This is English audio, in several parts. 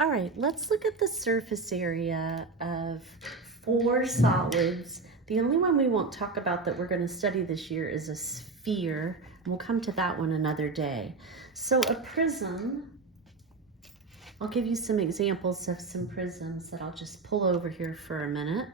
All right, let's look at the surface area of 4 solids. The only one we won't talk about that we're going to study this year is a sphere. We'll come to that one another day. So a prism, I'll give you some examples of some prisms that I'll just pull over here for a minute.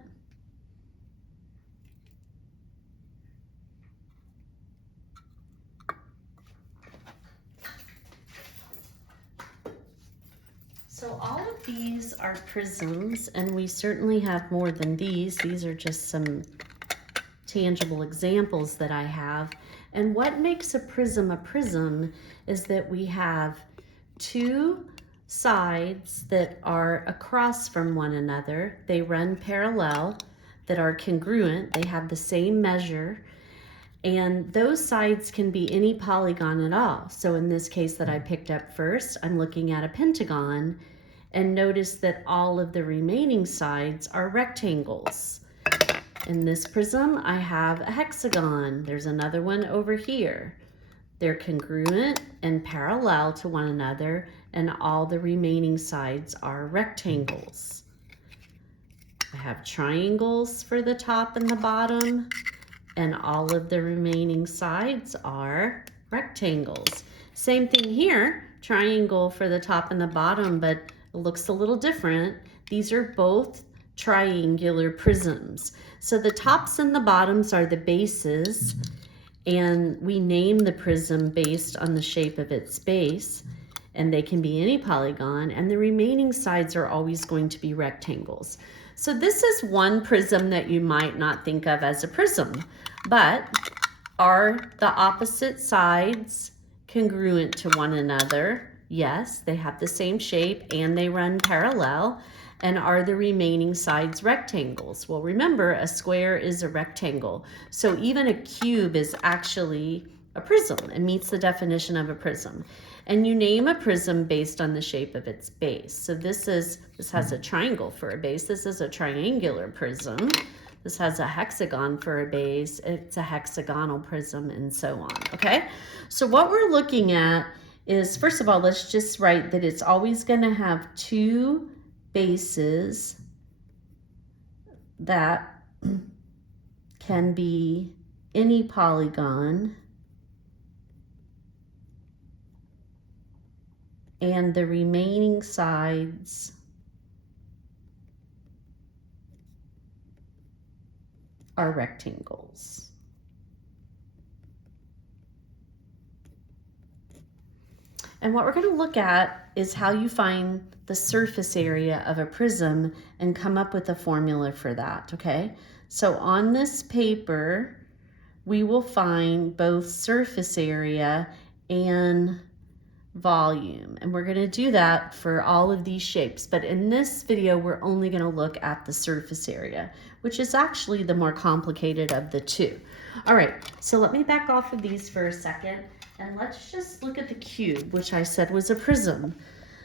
So all of these are prisms, and we certainly have more than these. These are just some tangible examples that I have. And what makes a prism is that we have 2 sides that are across from one another. They run parallel, that are congruent. They have the same measure. And those sides can be any polygon at all. So in this case that I picked up first, I'm looking at a pentagon, and notice that all of the remaining sides are rectangles. In this prism, I have a hexagon. There's another one over here. They're congruent and parallel to one another, and all the remaining sides are rectangles. I have triangles for the top and the bottom, and all of the remaining sides are rectangles. Same thing here, triangle for the top and the bottom, but it looks a little different. These are both triangular prisms. So the tops and the bottoms are the bases, and we name the prism based on the shape of its base, and they can be any polygon, and the remaining sides are always going to be rectangles. So this is one prism that you might not think of as a prism, but are the opposite sides congruent to one another? Yes, they have the same shape and they run parallel. And are the remaining sides rectangles? Well, remember, a square is a rectangle. So even a cube is actually a prism and meets the definition of a prism. And you name a prism based on the shape of its base. So this has a triangle for a base. This is a triangular prism. This has a hexagon for a base. It's a hexagonal prism, and so on, okay? So what we're looking at is, first of all, let's just write that it's always going to have 2 bases that can be any polygon, and the remaining sides are rectangles. And what we're going to look at is how you find the surface area of a prism and come up with a formula for that, okay? So on this paper, we will find both surface area and volume, and we're going to do that for all of these shapes. But in this video, we're only going to look at the surface area, which is actually the more complicated of the two. All right, so let me back off of these for a second, and let's just look at the cube, which I said was a prism.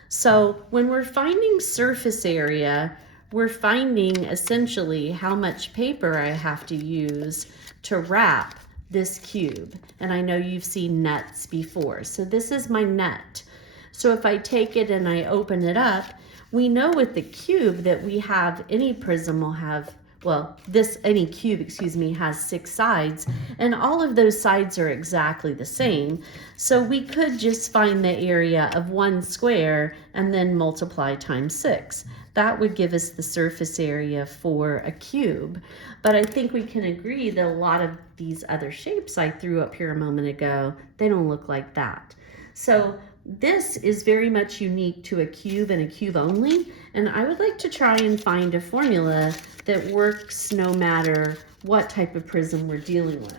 So when we're finding surface area, we're finding essentially how much paper I have to use to wrap this cube. And I know you've seen nets before. So this is my net. So if I take it and I open it up, we know with the cube that we have, any prism will have, well, any cube, excuse me, has 6 sides, and all of those sides are exactly the same. So we could just find the area of 1 square and then multiply times 6. That would give us the surface area for a cube. But I think we can agree that a lot of these other shapes I threw up here a moment ago, they don't look like that. So this is very much unique to a cube and a cube only. And I would like to try and find a formula that works no matter what type of prism we're dealing with.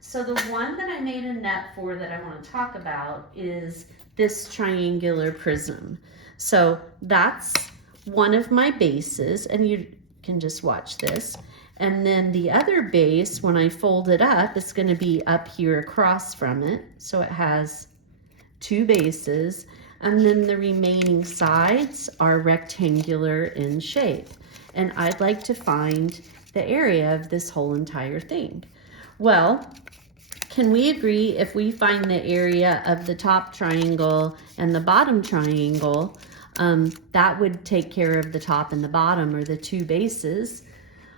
So the one that I made a net for that I want to talk about is this triangular prism. So that's one of my bases, and you can just watch this. And then the other base, when I fold it up, it's going to be up here across from it. So it has 2 bases, and then the remaining sides are rectangular in shape. And I'd like to find the area of this whole entire thing. Well, can we agree if we find the area of the top triangle and the bottom triangle, That would take care of the top and the bottom, or the two bases.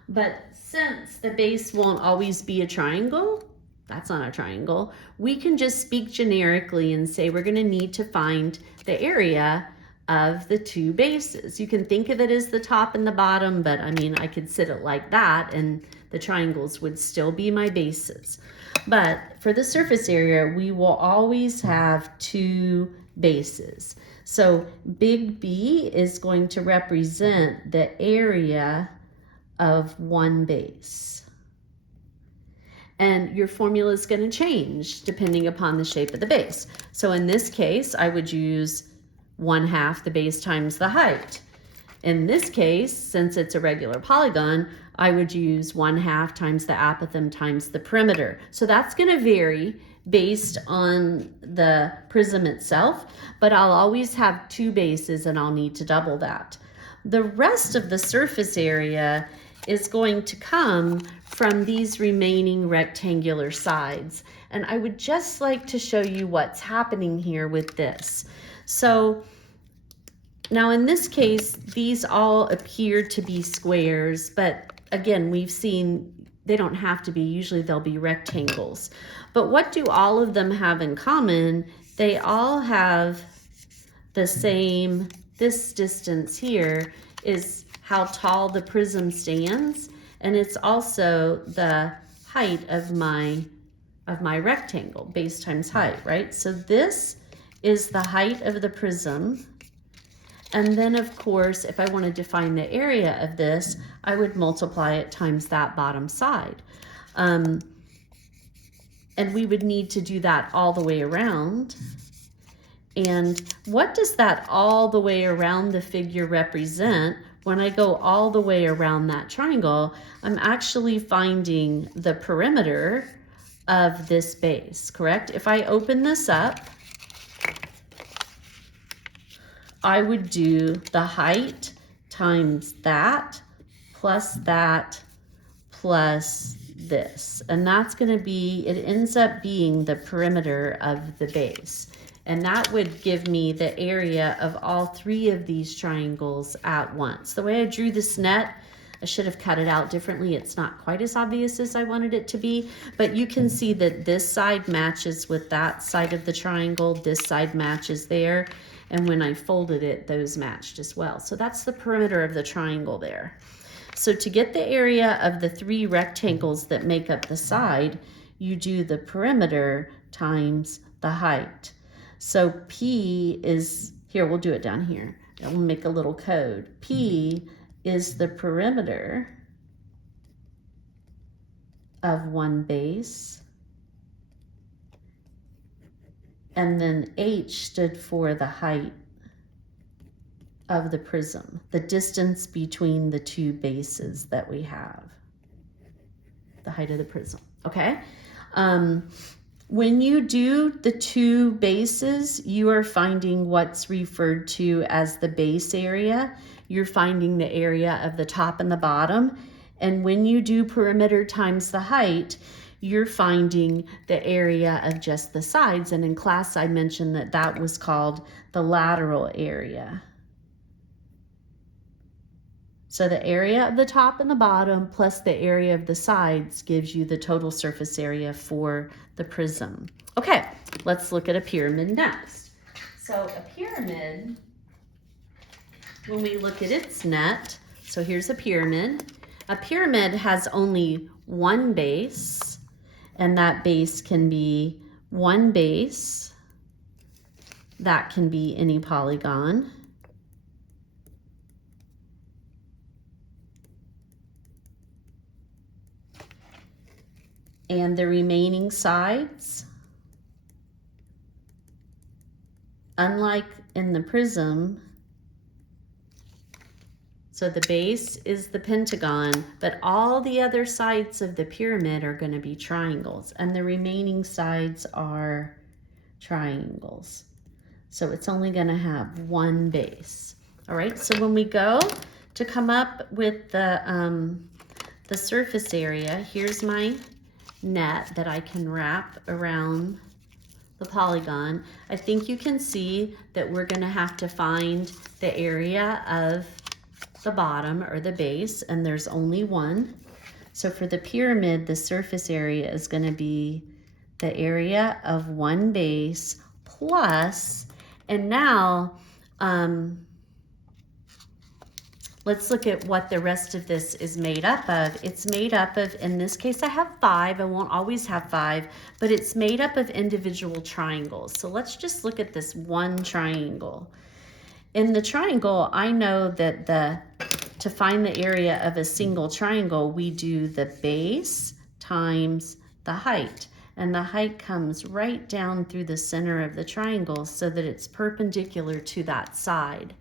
But since the base won't always be a triangle, that's not a triangle, we can just speak generically and say we're going to need to find the area of the two bases. You can think of it as the top and the bottom, but I mean, I could sit it like that and the triangles would still be my bases. But for the surface area, we will always have two bases. So big B is going to represent the area of one base. And your formula is going to change depending upon the shape of the base. So in this case, I would use 1/2 the base times the height. In this case, since it's a regular polygon, I would use 1/2 times the apothem times the perimeter. So that's going to vary based on the prism itself, but I'll always have two bases and I'll need to double that. The rest of the surface area is going to come from these remaining rectangular sides. And I would just like to show you what's happening here with this. So now in this case, these all appear to be squares, but again, we've seen they don't have to be. Usually they'll be rectangles. But what do all of them have in common? They all have the same, this distance here is how tall the prism stands, and it's also the height of my rectangle, base times height, right? So this is the height of the prism. And then of course, if I want to define the area of this, I would multiply it times that bottom side. And we would need to do that all the way around. And what does that all the way around the figure represent? When I go all the way around that triangle, I'm actually finding the perimeter of this base, correct? If I open this up, I would do the height times that plus this. And that's going to be, it ends up being the perimeter of the base. And that would give me the area of all three of these triangles at once. The way I drew this net, I should have cut it out differently. It's not quite as obvious as I wanted it to be, but you can see that this side matches with that side of the triangle. This side matches there. And when I folded it, those matched as well. So that's the perimeter of the triangle there. So to get the area of the three rectangles that make up the side, you do the perimeter times the height. So P is, here, we'll do it down here. We'll make a little code. P is the perimeter of one base. And then H stood for the height of the prism, the distance between the two bases that we have, the height of the prism, okay? When you do the two bases, you are finding what's referred to as the base area. You're finding the area of the top and the bottom. And when you do perimeter times the height, you're finding the area of just the sides. And in class, I mentioned that that was called the lateral area. So the area of the top and the bottom plus the area of the sides gives you the total surface area for the prism. Okay, let's look at a pyramid next. So a pyramid, when we look at its net, so here's a pyramid. A pyramid has only one base, and that base can be one base. That can be any polygon. And the remaining sides, unlike in the prism, so the base is the pentagon, but all the other sides of the pyramid are going to be triangles, and the remaining sides are triangles. So it's only going to have one base. All right, so when we go to come up with the surface area, here's my net that I can wrap around the polygon, I think you can see that we're going to have to find the area of the bottom or the base, and there's only one. So for the pyramid, the surface area is going to be the area of one base plus, and now let's look at what the rest of this is made up of. It's made up of, in this case I have 5, I won't always have 5, but it's made up of individual triangles. So let's just look at this one triangle. In the triangle, I know that to find the area of a single triangle, we do the base times the height. And the height comes right down through the center of the triangle so that it's perpendicular to that side.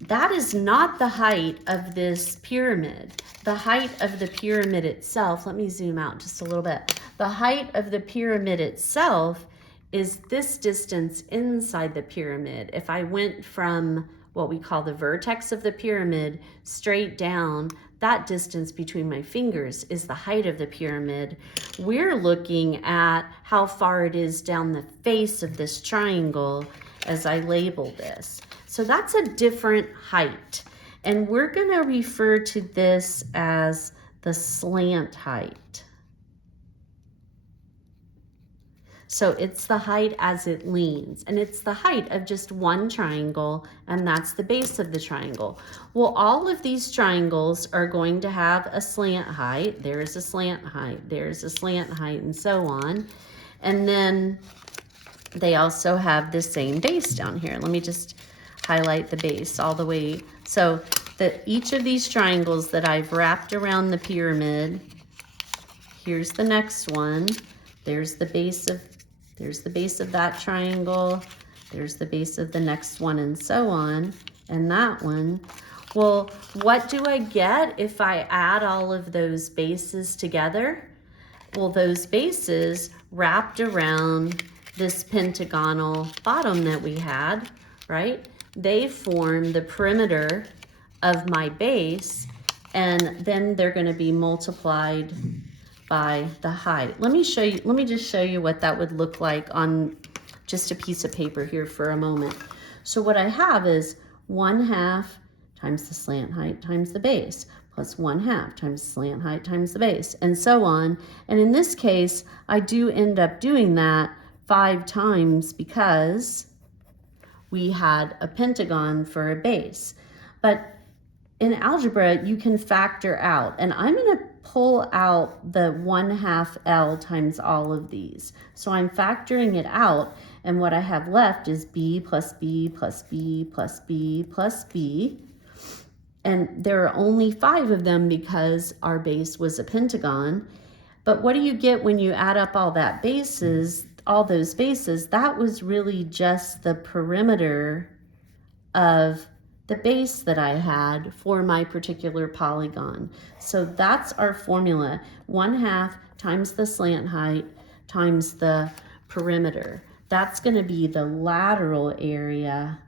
That is not the height of this pyramid. The height of the pyramid itself, let me zoom out just a little bit. The height of the pyramid itself is this distance inside the pyramid. If I went from what we call the vertex of the pyramid straight down, that distance between my fingers is the height of the pyramid. We're looking at how far it is down the face of this triangle as I label this. So that's a different height. And we're going to refer to this as the slant height. So it's the height as it leans, and it's the height of just one triangle, and that's the base of the triangle. Well, all of these triangles are going to have a slant height. There's a slant height, there's a slant height, and so on. And then they also have the same base down here. Let me just highlight the base all the way. So that each of these triangles that I've wrapped around the pyramid, here's the next one. There's the base of that triangle. There's the base of the next one, and so on. And that one. Well, what do I get if I add all of those bases together? Well, those bases wrapped around this pentagonal bottom that we had, right? They form the perimeter of my base, and then they're going to be multiplied by the height. Let me just show you what that would look like on just a piece of paper here for a moment. So what I have is 1/2 times the slant height times the base, plus 1/2 times the slant height times the base, and so on. And in this case, I do end up doing that 5 times because we had a pentagon for a base. But in algebra, you can factor out, and I'm going to pull out the 1/2 L times all of these. So I'm factoring it out, and what I have left is B plus B plus B plus B plus B. And there are only 5 of them because our base was a pentagon. But what do you get when you add up all those bases? That was really just the perimeter of the base that I had for my particular polygon. So that's our formula, 1/2 times the slant height times the perimeter. That's going to be the lateral area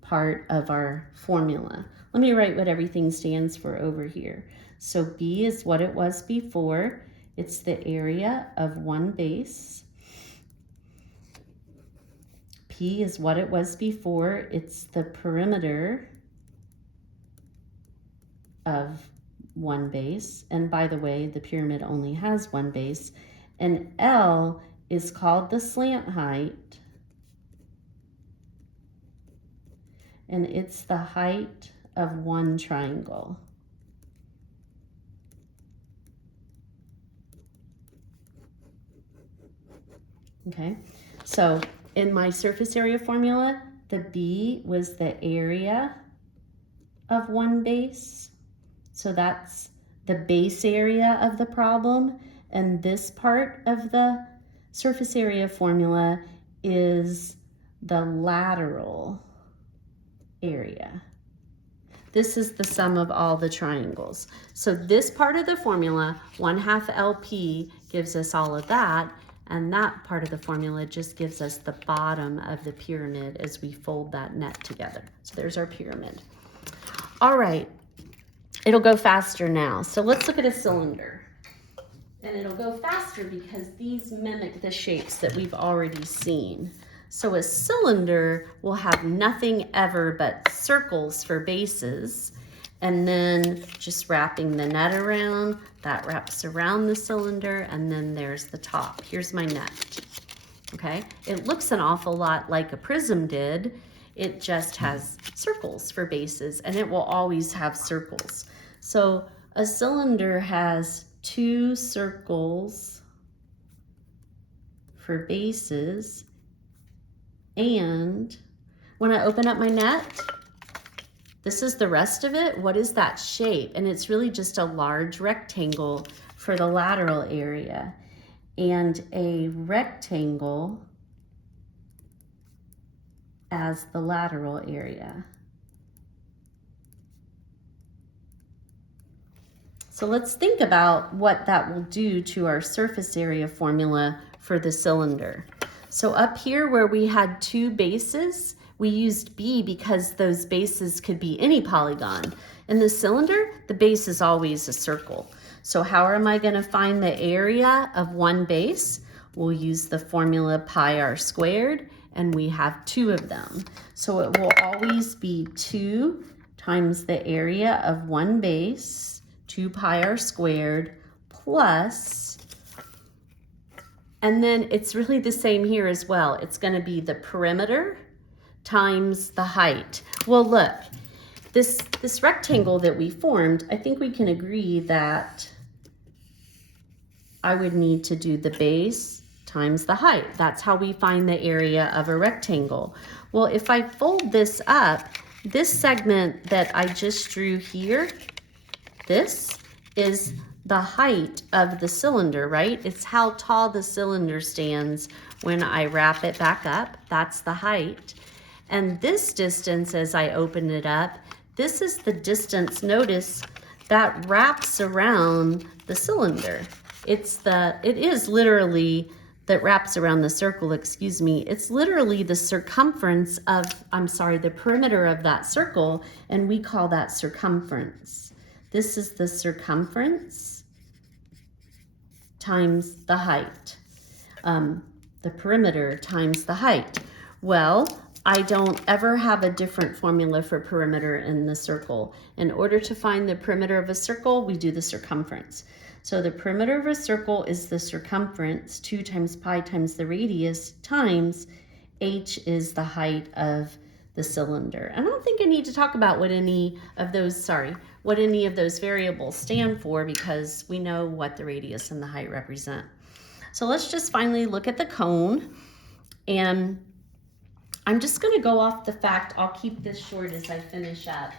part of our formula. Let me write what everything stands for over here. So B is what it was before. It's the area of one base. P is what it was before. It's the perimeter of one base. And by the way, the pyramid only has one base. And L is called the slant height. And it's the height of one triangle. Okay, so in my surface area formula, the B was the area of one base. So that's the base area of the problem. And this part of the surface area formula is the lateral area. This is the sum of all the triangles. So this part of the formula, 1/2 LP, gives us all of that. And that part of the formula just gives us the bottom of the pyramid as we fold that net together. So there's our pyramid. All right, it'll go faster now. So let's look at a cylinder. And it'll go faster because these mimic the shapes that we've already seen. So a cylinder will have nothing ever but circles for bases, and then just wrapping the net around, that wraps around the cylinder, and then there's the top. Here's my net, okay? It looks an awful lot like a prism did. It just has circles for bases, and it will always have circles. So a cylinder has 2 circles for bases, and when I open up my net, this is the rest of it. What is that shape? And it's really just a large rectangle for the lateral area, and a rectangle as the lateral area. So let's think about what that will do to our surface area formula for the cylinder. So up here where we had 2 bases, we used B because those bases could be any polygon. In the cylinder, the base is always a circle. So how am I going to find the area of one base? We'll use the formula pi r squared, and we have 2 of them. So it will always be 2 times the area of one base, 2 pi r squared, plus, and then it's really the same here as well. It's going to be the perimeter times the height. Well, look, this rectangle that we formed, I think we can agree that I would need to do the base times the height. That's how we find the area of a rectangle. Well, if I fold this up, this segment that I just drew here, this is the height of the cylinder, right? It's how tall the cylinder stands when I wrap it back up. That's the height. And this distance, as I open it up, this is the distance, notice, that wraps around the cylinder. It is literally, that wraps around the circle, excuse me. It's literally the circumference of, the perimeter of that circle, and we call that circumference. This is the circumference times the height, the perimeter times the height. Well, I don't ever have a different formula for perimeter in the circle. In order to find the perimeter of a circle, we do the circumference. So the perimeter of a circle is the circumference, 2 times pi times the radius, times h is the height of the cylinder. I don't think I need to talk about what any of those variables stand for, because we know what the radius and the height represent. So let's just finally look at the cone, and I'm just going to go off the fact, I'll keep this short as I finish up,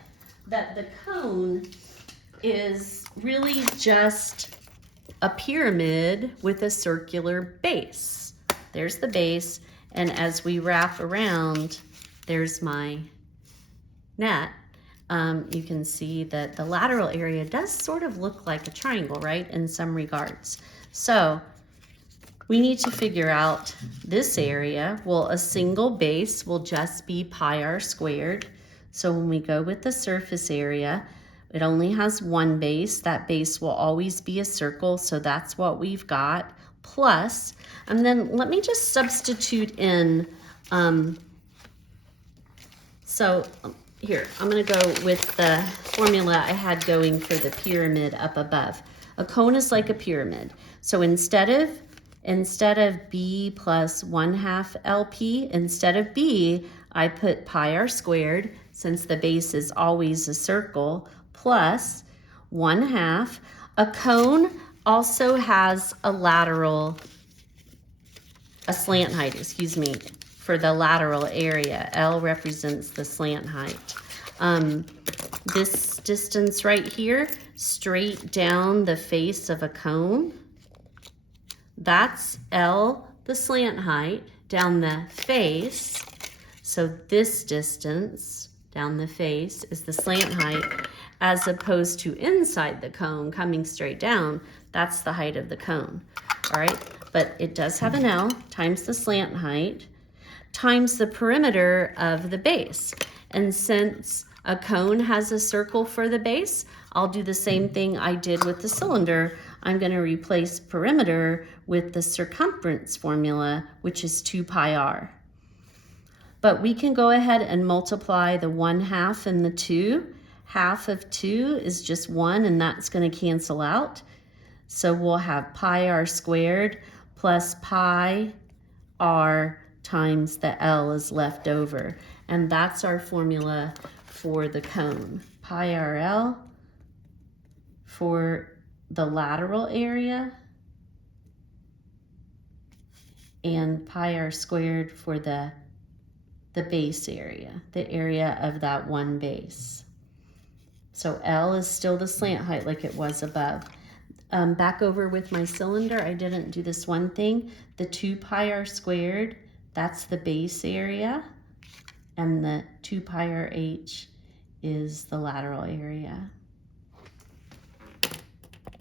that the cone is really just a pyramid with a circular base. There's the base, and as we wrap around, there's my net. You can see that the lateral area does sort of look like a triangle, right, in some regards. So we need to figure out this area. Well, a single base will just be pi r squared. So when we go with the surface area, it only has one base. That base will always be a circle, so that's what we've got. Plus, and then let me just substitute in, here, I'm going to go with the formula I had going for the pyramid up above. A cone is like a pyramid. So instead of b plus 1/2 LP, instead of b, I put pi r squared, since the base is always a circle, plus 1/2. A cone also has a slant height, excuse me, for the lateral area. L represents the slant height. This distance right here, straight down the face of a cone, that's L, the slant height, down the face. So this distance down the face is the slant height, as opposed to inside the cone coming straight down, that's the height of the cone. All right, but it does have an L times the slant height times the perimeter of the base. And since a cone has a circle for the base, I'll do the same thing I did with the cylinder. I'm going to replace perimeter with the circumference formula, which is 2 pi r. But we can go ahead and multiply the 1/2 and the 2. Half of 2 is just 1, and that's going to cancel out. So we'll have pi r squared plus pi r times the L is left over. And that's our formula for the cone. Pi RL for the lateral area and pi r squared for the base area, the area of that one base. So L is still the slant height like it was above. Back over with my cylinder, I didn't do this one thing. The 2 pi r squared, that's the base area, and the 2 pi r h is the lateral area.